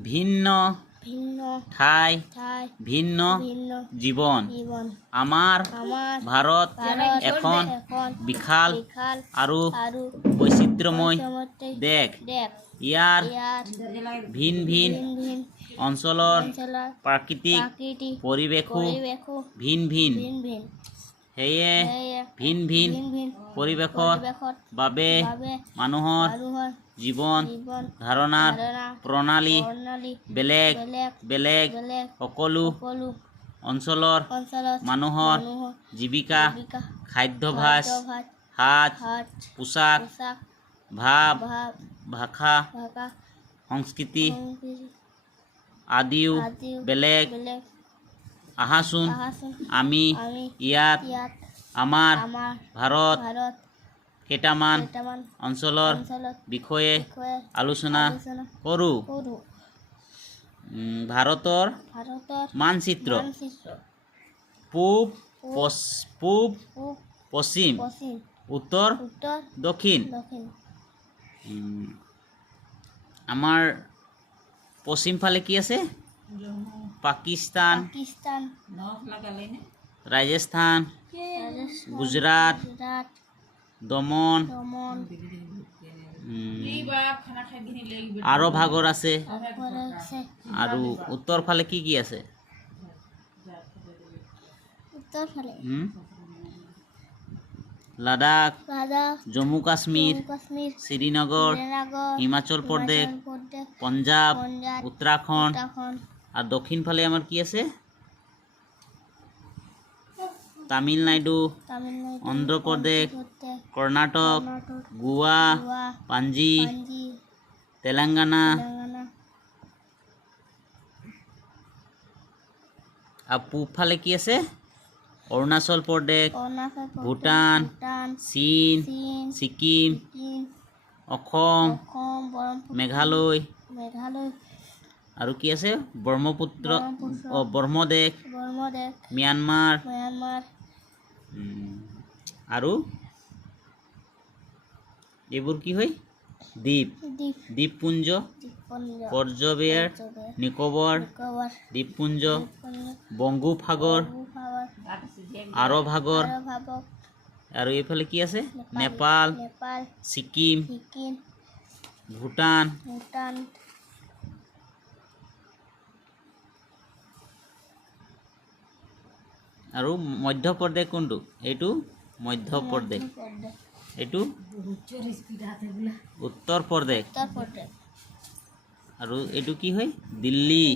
ভিন্ন ঠাই ভিন্ন জীবন আমাৰ ভাৰত এখন বিশাল আৰু বৈচিত্ৰ্যময় দেশ ইয়াৰ ভিন ভিন অঞ্চলৰ প্ৰাকৃতিক পৰিৱেশো ভিন ভিন সেয়ে ভিন ভিন পৰিৱেশৰ বাবে মানুহৰ জীৱন ধাৰণাৰ প্ৰণালী বেলেগ বেলেগ সকলো অঞ্চলৰ মানুহৰ জীৱিকা খাদ্যাভ্যাস সাজ পোছাক ভাৱ ভাষা সংস্কৃতি আদিও বেলেগ আহাচোন আমি ইয়াত আমাৰ ভাৰত কেইটামান অঞ্চলৰ বিষয়ে আলোচনা কৰোঁ। ভাৰতৰ মানচিত্ৰ পূব পশ্চিম উত্তৰ দক্ষিণ আমাৰ পশ্চিম ফালে কি আছে পাকিস্তান ৰাজস্থান গুজৰাট দমন আৰু ভাগৰ আছে আৰু উত্তৰ ফালে কি কি আছে লাডাখ জম্মু কাশ্মীৰ শ্ৰীনগৰ হিমাচল প্ৰদেশ পঞ্জাব উত্তৰাখণ্ড আৰ দক্ষিণ ফালে আমাৰ কি আছে তামিলনাডু অন্ধ্ৰপ্ৰদেশ কৰ্ণাটক গোয়া পাঞ্জি তেলেঙ্গানা আৰ পূব ফালে কি আছে অৰুণাচল প্ৰদেশ ভূটান চীন ছিকিম অসম মেঘালয় আৰু কি আছে ব্ৰহ্মপুত্ৰ ব্ৰহ্মদেশ ম্যানমাৰ আৰু এইবোৰ কি হয় দ্বীপপুঞ্জ পৰ্যবেৰ নিকোবৰ দ্বীপপুঞ্জ বংগোপসাগৰ আৰৱ সাগৰ আৰু এইফালে কি আছে নেপাল ছিকিম ভূটান আৰু মধ্যপ্ৰদেশ কোনটো এইটো মধ্যপ্ৰদেশ এইটো উত্তৰ প্ৰদেশ আৰু এইটো কি হয় দিল্লী